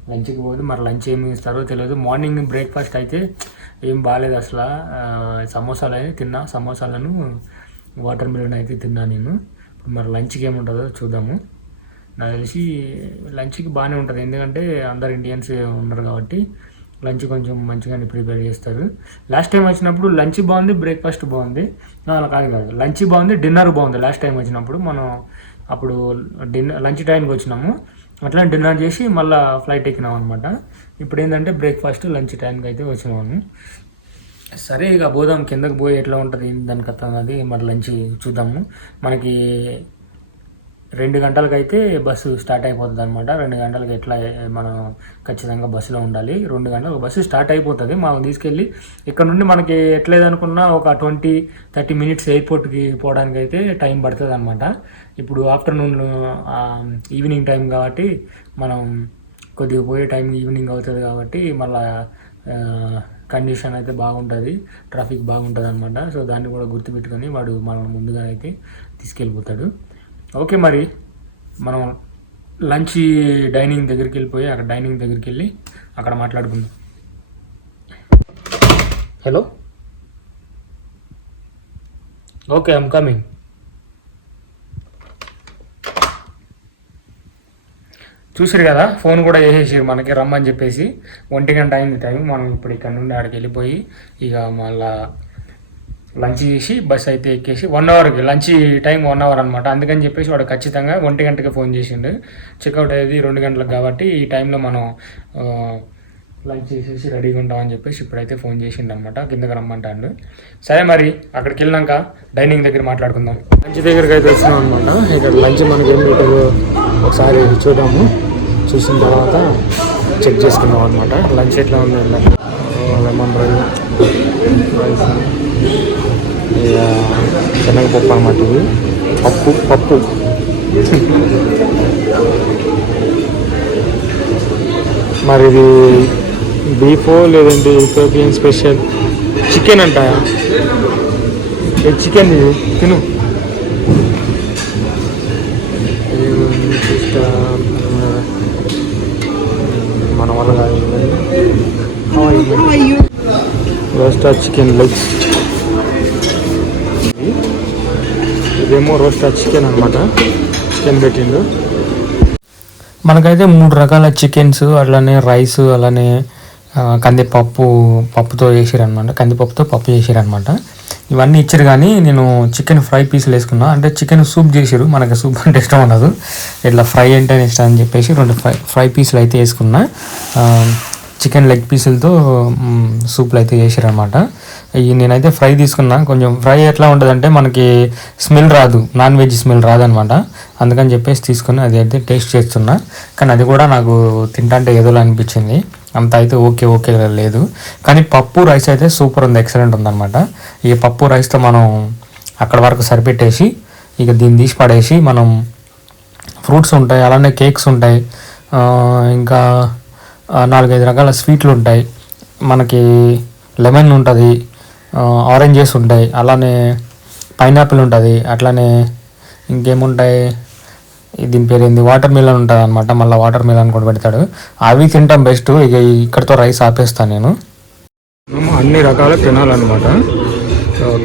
లంచ్కి పోదు, మరి లంచ్ ఏమి ఇస్తారో తెలియదు. మార్నింగ్ బ్రేక్ఫాస్ట్ అయితే ఏం బాగాలేదు అసలు. సమోసాలు అయితే తిన్నా, సమోసాలను వాటర్ మిలన్ అయితే తిన్నా నేను. మరి లంచ్కి ఏముంటుందో చూద్దాము. నాకు తెలిసి లంచ్కి బాగానే ఉంటుంది, ఎందుకంటే అందరు ఇండియన్స్ ఉన్నారు కాబట్టి లంచ్ కొంచెం మంచిగానే ప్రిపేర్ చేస్తారు. లాస్ట్ టైం వచ్చినప్పుడు లంచ్ బాగుంది, బ్రేక్ఫాస్ట్ బాగుంది. కాదు లంచ్ బాగుంది, డిన్నర్ బాగుంది. లాస్ట్ టైం వచ్చినప్పుడు మనం అప్పుడు లంచ్ టైంకి వచ్చినాము, అట్లా డిన్నర్ చేసి మళ్ళీ ఫ్లైట్ ఎక్కినాం అనమాట. ఇప్పుడు ఏంటంటే బ్రేక్ఫాస్ట్ లంచ్ టైంకి అయితే వచ్చినాము. సరే ఇక పోదాం కిందకి పోయి ఎట్లా ఉంటుంది దాని కథ అన్నది. మరి లంచ్ చూద్దాము. మనకి 2 గంటలకైతే బస్సు స్టార్ట్ అయిపోతుంది అనమాట. 2 గంటలకి ఎట్లా మనం ఖచ్చితంగా బస్సులో ఉండాలి. 2 గంటలకు బస్సు స్టార్ట్ అయిపోతుంది. మనం తీసుకెళ్ళి ఇక్కడ నుండి మనకి ఎట్లేదనుకున్నా ఒక 20-30 మినిట్స్ ఎయిర్పోర్ట్కి పోవడానికి అయితే టైం పడుతుంది అనమాట. ఇప్పుడు ఆఫ్టర్నూన్ ఈవినింగ్ టైం కాబట్టి మనం కొద్దిగా పోయే టైం ఈవినింగ్ అవుతుంది కాబట్టి మళ్ళీ కండిషన్ అయితే బాగుంటుంది, ట్రాఫిక్ బాగుంటుంది అనమాట. సో దాన్ని కూడా గుర్తుపెట్టుకొని వాడు మనం ముందుగా అయితే తీసుకెళ్ళిపోతాడు. ఓకే, మరి మనం లంచ్ డైనింగ్ దగ్గరికి వెళ్ళిపోయి అక్కడ డైనింగ్ దగ్గరికి వెళ్ళి అక్కడ మాట్లాడుకుందాం. Hello, okay, I'm coming. చూసారు కదా, ఫోన్ కూడా చేసేసారు మనకి రమ్మని చెప్పేసి. 1 గంట అయింది టైం. మనం ఇప్పుడు ఇక్కడ నుండి ఆడికి వెళ్ళిపోయి ఇక మళ్ళా లంచ్ చేసి బస్ అయితే ఎక్కేసి 1 అవర్కి లంచ్ టైం 1 అవర్ అనమాట. అందుకని చెప్పేసి వాడు ఖచ్చితంగా 1 గంటకి ఫోన్ చేసిండు. చెక్అవుట్ అయ్యేది 2 గంటలకు కాబట్టి ఈ టైంలో మనం లంచ్ చేసేసి రెడీగా ఉంటామని చెప్పేసి ఇప్పుడైతే ఫోన్ చేసిండు అనమాట. కిందకి రమ్మంటాడు. సరే, మరి అక్కడికి వెళ్ళినాక డైనింగ్ దగ్గర మాట్లాడుకుందాం. లంచ్ దగ్గరికి అయితే వచ్చినాం అనమాట. ఇక్కడ లంచ్ మనకి ఏం పెట్టారో ఒకసారి చూద్దాము. చూసిన తర్వాత చెక్ చేసుకున్నాం అనమాట లంచ్ ఎట్లా ఉంది. లెమన్ రైస్, శనగపప్పు అనమాట. ఇది పప్పు మరి ఇది బీఫో లేదంటే ఇథియోపియన్ స్పెషల్ చికెన్ అంట. చికెన్ ఇది తిను. మన వల్ల కాదు. రోస్టా చికెన్ లెగ్స్, ఇదేమో రోస్టా చికెన్ అనమాట. చికెన్ పెట్టిండు మనకైతే 3 రకాల చికెన్స్, అలానే రైస్, అలానే పప్పుతో చేసారనమాట. కందిపప్పుతో పప్పు చేసారనమాట. ఇవన్నీ ఇచ్చారు. కానీ నేను చికెన్ ఫ్రై పీసులు వేసుకున్నా. అంటే చికెన్ సూప్ చేసారు, మనకి సూప్ అంటే ఇష్టం ఉండదు, ఇట్లా ఫ్రై అంటే ఇష్టం అని చెప్పేసి 2 ఫ్రై పీసులు అయితే వేసుకున్నా. చికెన్ లెగ్ పీసులతో సూప్లు అయితే చేసారనమాట. నేనైతే ఫ్రై తీసుకున్నా. కొంచెం ఫ్రై ఎట్లా ఉంటుందంటే మనకి స్మెల్ రాదు, నాన్ వెజ్ స్మెల్ రాదనమాట. అందుకని చెప్పేసి తీసుకుని అది అయితే టేస్ట్ చేస్తున్నా. కానీ అది కూడా నాకు తింటే ఏదోలా అనిపించింది, అంత అయితే ఓకే లేదు. కానీ పప్పు రైస్ అయితే సూపర్ ఉంది, ఎక్సలెంట్ ఉందన్నమాట. ఈ పప్పు రైస్తో మనం అక్కడ వరకు సరిపెట్టేసి ఇక దీన్ని తీసి పడేసి మనం ఫ్రూట్స్ ఉంటాయి, అలానే కేక్స్ ఉంటాయి, ఇంకా 4-5 రకాల స్వీట్లు ఉంటాయి. మనకి లెమన్ ఉంటుంది, ఆరెంజెస్ ఉంటాయి, అలానే పైనాపిల్ ఉంటుంది, అట్లానే ఇంకేముంటాయి, దీని పేరు ఏంది, వాటర్ మిలన్ ఉంటుంది అనమాట. మళ్ళీ వాటర్ మిలన్ కూడా పెడతాడు. అవి తింటాం బెస్ట్. ఇక ఇక్కడితో రైస్ ఆపేస్తాను నేను. అన్ని రకాల తినాలన్నమాట.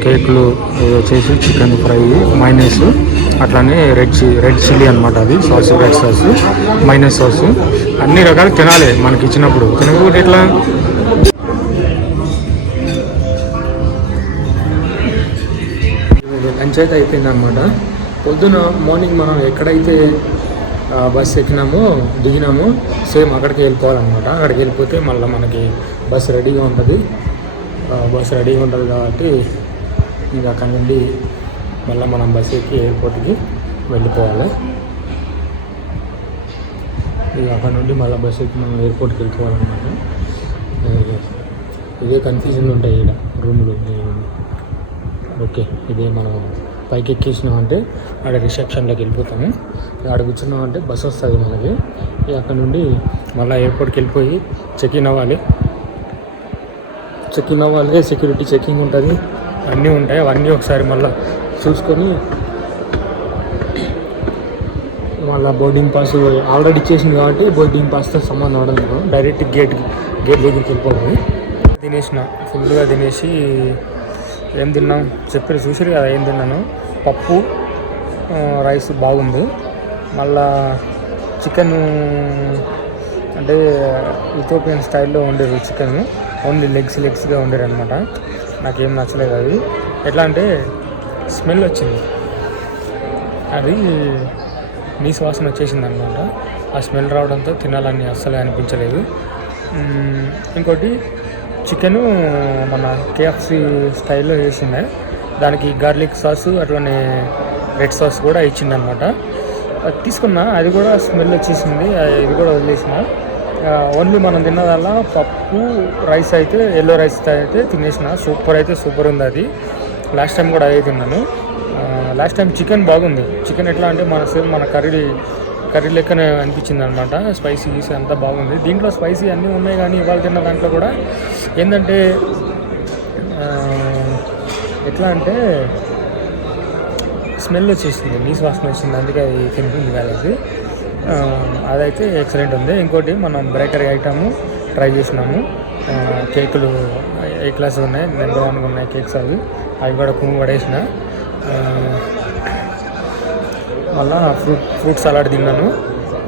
కేకులు వచ్చేసి చికెన్ ఫ్రై, మైనస్, అట్లానే రెడ్ చిల్లీ అనమాట, అది sauce, red sauce, minus sauce, అన్ని రకాలు తినాలి మనకి ఇచ్చినప్పుడు. తినకపోతే ఎట్లా? లంచ్ అయితే అయిపోయింది అనమాట. పొద్దున మార్నింగ్ మనం ఎక్కడైతే బస్ ఎక్కినామో దిగినామో సేమ్ అక్కడికి వెళ్ళిపోవాలన్నమాట. అక్కడికి వెళ్ళిపోతే మళ్ళీ మనకి బస్సు రెడీగా ఉంటుంది. కాబట్టి ఇంకా అక్కడ నుండి మళ్ళీ మనం బస్సు ఎక్కి ఎయిర్పోర్ట్కి వెళ్ళిపోవాలి. ఇక అక్కడ నుండి మళ్ళీ బస్సు ఎక్కి మనం ఎయిర్పోర్ట్కి వెళ్ళిపోవాలన్నమాట. ఇదే కన్ఫ్యూజన్ ఉంటాయి ఇక్కడ రూమ్లు. ఓకే, ఇదే మనం పైకి ఎక్కేసినామంటే ఆడ రిసెప్షన్లోకి వెళ్ళిపోతాము. ఆడ కూర్చున్నామంటే బస్సు వస్తుంది మనకి. అక్కడ నుండి మళ్ళీ ఎయిర్పోర్ట్కి వెళ్ళిపోయి చెక్ఇన్ అవ్వాలి. సెక్యూరిటీ చెకింగ్ ఉంటుంది, అన్నీ ఉంటాయి. అవన్నీ ఒకసారి మళ్ళీ చూసుకొని మళ్ళీ బోర్డింగ్ పాస్ ఆల్రెడీ ఇచ్చేసింది కాబట్టి బోర్డింగ్ పాస్తో సంబంధం ఉండదు. డైరెక్ట్ గేట్ దగ్గరికి వెళ్ళిపోతుంది. ఫుల్గా తినేసి ఏం తిన్నాం చెప్పారు చూసారు కదా. ఏం తిన్నాను, పప్పు, రైస్ బాగుంది. మళ్ళా చికెన్ అంటే ఇథియోపియన్ స్టైల్లో వండారు చికెన్. ఓన్లీ లెగ్స్గా వండారు అనమాట. నాకేం నచ్చలేదు అది. ఎట్లా అంటే స్మెల్ వచ్చింది, అది నీసు వాసన వచ్చేసింది అనమాట. ఆ స్మెల్ రావడంతో తినాలని అస్సలే అనిపించలేదు. ఇంకోటి చికెను మన కేఎఫ్సి స్టైల్లో వేసిండే, దానికి గార్లిక్ సాసు అట్లనే రెడ్ సాస్ కూడా ఇచ్చింది అనమాట. అది తీసుకున్నా, అది కూడా స్మెల్ వచ్చేసింది. ఇది కూడా వదిలేసిన. ఓన్లీ మనం తిన్నదల్లా పప్పు, రైస్ అయితే ఎల్లో రైస్ అయితే తినేసిన. సూపర్ ఉంది అది. లాస్ట్ టైం కూడా అదే తిన్నాను. లాస్ట్ టైం చికెన్ బాగుంది. చికెన్ ఎట్లా అంటే మన కర్రీ లెక్కనే అనిపించింది అనమాట. స్పైసీ అంతా బాగుంది. దీంట్లో స్పైసీ అన్నీ ఉన్నాయి, కానీ ఇవాళ తిన్న దాంట్లో కూడా ఏంటంటే ఎట్లా అంటే స్మెల్ వచ్చేసింది, నీసు వాసన వచ్చింది. అందుకే అది తింటుంది కాలేదు. అదైతే ఎక్సలెంట్ ఉంది. ఇంకోటి మనం బేకరీ ఐటమ్ ట్రై చేసినాము. కేకులు ఏ క్లాస్ ఉన్నాయి, నెంబర్ 1 ఉన్నాయి కేక్స్. అవి కూడా కుమ్ము పడేసిన. మళ్ళా ఫ్రూట్ సలాడ్ తిన్నాను.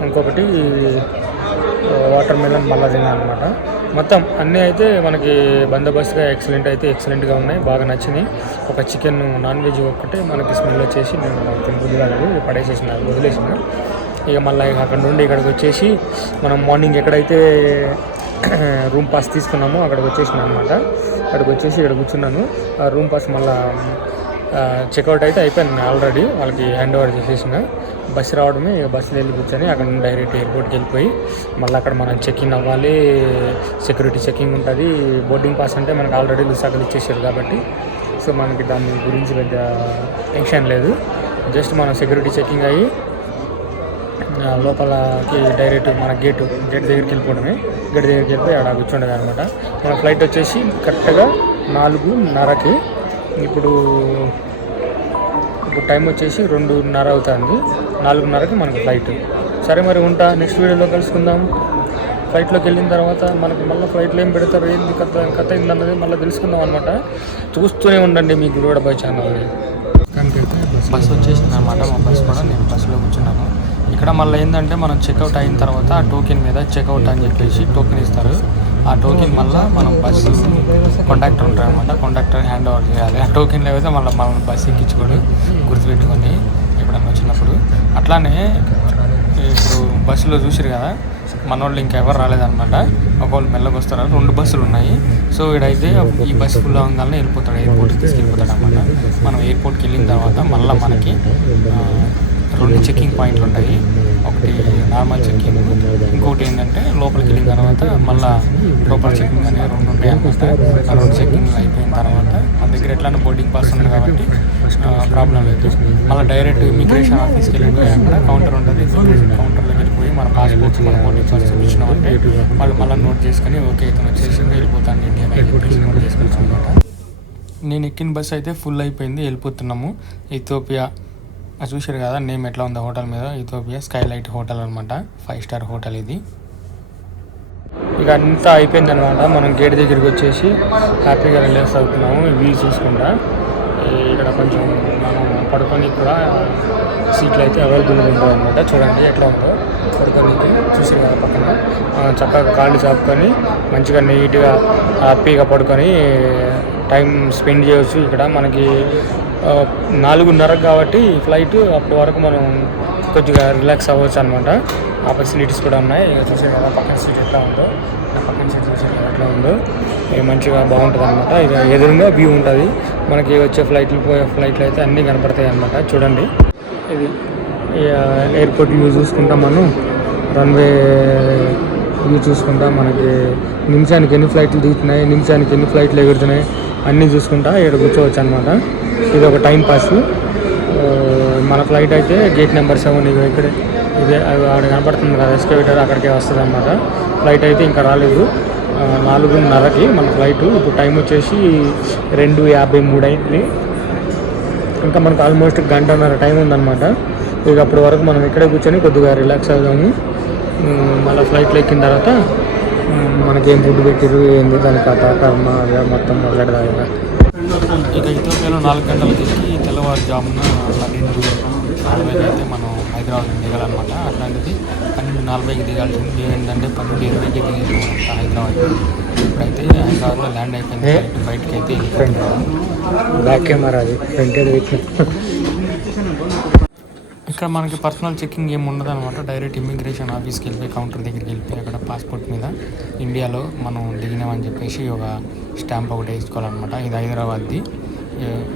ఇంకొకటి వాటర్ మెలన్ మళ్ళీ తిన్నాను అనమాట. మొత్తం అన్నీ అయితే మనకి బందోబస్తుగా ఎక్సలెంట్గా ఉన్నాయి, బాగా నచ్చినాయి. ఒక చికెన్ నాన్ వెజ్ ఒక్కటే మనకి స్మెల్ వచ్చేసి నేను తినబుద్ధిగా వదిలేసిన. ఇక మళ్ళీ అక్కడ నుండి ఇక్కడికి వచ్చేసి మనం మార్నింగ్ ఎక్కడైతే రూమ్ పాస్ తీసుకున్నామో అక్కడికి వచ్చేసిన అనమాట. అక్కడికి వచ్చేసి ఇక్కడ కూర్చున్నాను. ఆ రూమ్ పాస్ మళ్ళీ చెక్అవుట్ అయితే అయిపోయింది ఆల్రెడీ, వాళ్ళకి హ్యాండ్ ఓవర్ చేసేసిన. బస్సు రావడమే, బస్సులో వెళ్ళి కూర్చొని అక్కడ నుండి డైరెక్ట్ ఎయిర్పోర్ట్కి వెళ్ళిపోయి మళ్ళీ అక్కడ మనం చెక్ఇన్ అవ్వాలి. సెక్యూరిటీ చెకింగ్ ఉంటుంది. బోర్డింగ్ పాస్ అంటే మనకు ఆల్రెడీ విశాఖలు ఇచ్చేసారు కాబట్టి సో మనకి దాని గురించి పెద్ద టెన్షన్ లేదు. జస్ట్ మనం సెక్యూరిటీ చెకింగ్ అయ్యి లోపలకి డైరెక్ట్ మన గేట్ దగ్గరికి వెళ్ళిపోవడమే. గేట్ దగ్గరికి వెళ్ళిపోయి అక్కడ కూర్చుండదు అనమాట. మన ఫ్లైట్ వచ్చేసి కరెక్ట్గా 4:30కి. ఇప్పుడు టైం వచ్చేసి 2:30 అవుతుంది. 4:30కి మనకు ఫ్లైట్. సరే మరి ఉంటా, నెక్స్ట్ వీడియోలో కలుసుకుందాం. ఫ్లైట్లోకి వెళ్ళిన తర్వాత మనకి మళ్ళీ ఫ్లైట్లో ఏం పెడతారు, ఏంది కథ ఏందన్నది మళ్ళీ తెలుసుకుందాం అనమాట. చూస్తూనే ఉండండి మీకు కూడా బై ఛానల్. బస్సు వచ్చేసింది అనమాట. మా బస్సు కూడా నేను బస్సులో కూర్చున్నాను. ఇక్కడ మళ్ళీ ఏంటంటే మనం చెక్అవుట్ అయిన తర్వాత ఆ టోకెన్ మీద చెక్అవుట్ అని చెప్పేసి టోకెన్ ఇస్తారు. ఆ టోకెన్ మళ్ళీ మనం బస్సు కండక్టర్ ఉంటారు అనమాట, కండక్టర్ హ్యాండ్ ఓవర్ చేయాలి. ఆ టోకెన్ లేకపోతే మళ్ళీ మనం బస్సు ఎక్కించుకొని గుర్తుపెట్టుకొని ఎప్పుడన్నా వచ్చినప్పుడు. అట్లానే ఇప్పుడు బస్సులో చూసారు కదా, మన వాళ్ళు ఇంకా ఎవరు రాలేదన్నమాట. ఒకళ్ళు మెల్లగా వస్తారు. 2 బస్సులు ఉన్నాయి. సో ఇడైతే ఈ బస్సు ఫుల్ అవ్వగానే వెళ్ళిపోతాడు, ఎయిర్పోర్ట్కి తీసుకెళ్ళిపోతాడు అనమాట. మనం ఎయిర్పోర్ట్కి వెళ్ళిన తర్వాత మళ్ళీ మనకి 2 చెక్కింగ్ పాయింట్లు ఉంటాయి. ఒకటి నార్మల్ చెక్కింగ్, ఇంకొకటి ఏంటంటే లోపలికి వెళ్ళిన తర్వాత మళ్ళీ ప్రాపర్ చెక్కింగ్ అనేవి 2 ఉంటాయి అనమాట. ఆ 2 చెక్కింగ్లు అయిపోయిన తర్వాత మన దగ్గర ఎట్లానే బోర్డింగ్ పాస్ ఉంది కాబట్టి ప్రాబ్లం లేదు. మళ్ళీ డైరెక్ట్ ఇమిగ్రేషన్ ఆఫీస్కి వెళ్ళిపోయి అక్కడ కౌంటర్ ఉంటుంది. ఇమిగ్రేషన్ కౌంటర్లోకి వెళ్ళిపోయి మన పాస్పోర్ట్స్ మన బోర్డింగ్ పాస్ చూపించినామంటే వాళ్ళు మళ్ళీ నోట్ చేసుకుని ఓకే ఇతను వచ్చేసి వెళ్ళిపోతాను ఇండియా నోట్ చేసుకుంటాం అనమాట. నేను ఎక్కిన బస్సు అయితే ఫుల్ అయిపోయింది, వెళ్ళిపోతున్నాము. ఇథియోపియా అది చూసారు కదా నేమ్ ఎట్లా ఉందో హోటల్ మీద, ఇథియోపియా స్కైలైట్ హోటల్ అనమాట, 5 స్టార్ హోటల్ ఇది. ఇక అంతా అయిపోయింది అనమాట. మనం గేట్ దగ్గరికి వచ్చేసి హ్యాపీగా రిలాక్స్ అవుతున్నాము వ్యూ చూసుకుంటా. ఇక్కడ కొంచెం మనం పడుకొని కూడా సీట్లు అయితే అవైలబుల్గా ఉంటాయి అనమాట. చూడండి ఎట్లా ఉందో పడుకొని చూసి కదా పక్కన చక్కగా కాళ్ళు చాపుకొని మంచిగా నీట్గా హ్యాపీగా పడుకొని టైం స్పెండ్ చేయవచ్చు. ఇక్కడ మనకి 4:30 కాబట్టి ఫ్లైట్, అప్పటి వరకు మనం కొద్దిగా రిలాక్స్ అవ్వచ్చు అనమాట. ఆ ఫెసిలిటీస్ కూడా ఉన్నాయి. చూసారు కదా పక్కన సీట్ ఎట్లా ఉందో, పక్కన సీట్ చూసారు కదా ఎట్లా ఉందో, మంచిగా బాగుంటుంది అనమాట. ఇది ఎదురుగా వ్యూ ఉంటుంది. మనకి వచ్చే ఫ్లైట్లు పోయే ఫ్లైట్లు అయితే అన్నీ కనపడతాయి అనమాట. చూడండి ఇది ఎయిర్పోర్ట్ వ్యూ చూసుకుంటాం మనం, రన్వే వ్యూ చూసుకుంటా మనకి నిమిషానికి ఎన్ని ఫ్లైట్లు దిగుతున్నాయి, నిమిషానికి ఎన్ని ఫ్లైట్లు ఎగురుతున్నాయి అన్నీ చూసుకుంటా ఇక్కడ కూర్చోవచ్చు అనమాట. ఇది ఒక టైం పాస్. మన ఫ్లైట్ అయితే గేట్ నెంబర్ 7 ఇక్కడే ఇదే ఆడ కనపడుతుంది కదా ఎస్కవేటర్, అక్కడికే వస్తుంది అనమాట. ఫ్లైట్ అయితే ఇంకా రాలేదు. 4:30కి మన ఫ్లైట్. ఇప్పుడు టైం వచ్చేసి 2:53 అయింది. ఇంకా మనకు ఆల్మోస్ట్ 1:30 టైం ఉందన్నమాట. ఇక అప్పటి వరకు మనం ఇక్కడే కూర్చొని కొద్దిగా రిలాక్స్ అవుదాము. మళ్ళీ ఫ్లైట్లో ఎక్కిన తర్వాత మనకేం ఫుడ్ పెట్టారు ఏంది దాని కథ కర్మ అదే మొత్తం మొదలెడదాం. ఇక ఇథియోపియాలో 4 గంటలకి ఎక్కి తెల్లవారుజామున 12:40 అయితే మనం హైదరాబాద్ దిగాలన్నమాట. అట్లాంటిది 12:40కి దిగాల్సింది ఏంటంటే 12:20కి దిగేసామన్నమాట హైదరాబాద్. ఇప్పుడైతే హైదరాబాద్లో ల్యాండ్ అయిపోయింది. బయటకి అయితే బ్యాక్ కెమెరా అది ఫ్రంట్. ఇక్కడ మనకి పర్సనల్ చెకింగ్ ఏమి ఉండదు అనమాట. డైరెక్ట్ ఇమిగ్రేషన్ ఆఫీస్కి వెళ్ళిపోయి కౌంటర్ దగ్గరికి వెళ్ళిపోయి అక్కడ పాస్పోర్ట్ మీద ఇండియాలో మనం దిగినామని చెప్పేసి ఒక స్టాంప్ ఒకటి వేసుకోవాలన్నమాట. ఇది హైదరాబాద్ది.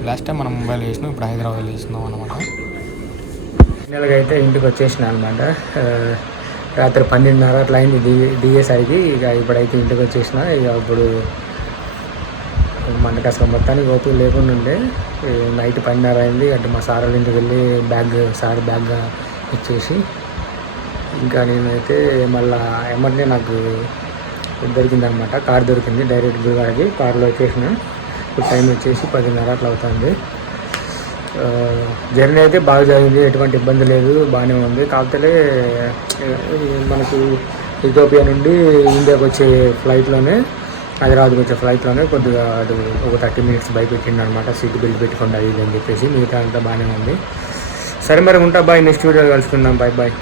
లాస్ట్ టైం మనం ముంబైలో వేసినాం, ఇప్పుడు హైదరాబాద్లో వేసినాం అనమాట. ఫైనల్గా అయితే ఇంటికి వచ్చేసిన అనమాట. రాత్రి 12:30 అట్లా అయింది దిగేసరికి. ఇక ఇప్పుడైతే ఇంటికి వచ్చేసిన. ఇక ఇప్పుడు మనకి అసలు మొత్తానికి ఓపిక లేకుండా ఉండే. నైట్ 12:30 అయింది. అంటే మా సార్ వాళ్ళ ఇంటికి వెళ్ళి సార్ బ్యాగ్ ఇచ్చేసి ఇంకా నేనైతే మళ్ళీ ఏమంటే నాకు దొరికిందనమాట, కార్ దొరికింది. డైరెక్ట్ గుడివాడకి కార్లో వచ్చేసిన. ఇప్పుడు టైం వచ్చేసి 10:30 అట్లా అవుతుంది. జర్నీ అయితే బాగా జరిగింది, ఎటువంటి ఇబ్బంది లేదు, బాగానే ఉంది. కాకపోతే మనకి ఇథియోపియా నుండి ఇండియాకి వచ్చే ఫ్లైట్లోనే, హైదరాబాద్కి వచ్చే ఫ్లైట్లోనే కొద్దిగా అటు ఒక 30 మినిట్స్ భయపెట్టిండు అనమాట. సీట్ బెల్ట్ పెట్టుకోండి ఇది అని చెప్పేసి. మిగతా అంతా బాగానే ఉంది. సరే మరి ఉంటా, బాయ్. నెక్స్ట్ వీడియో కలుసుకుందాం. Bye bye.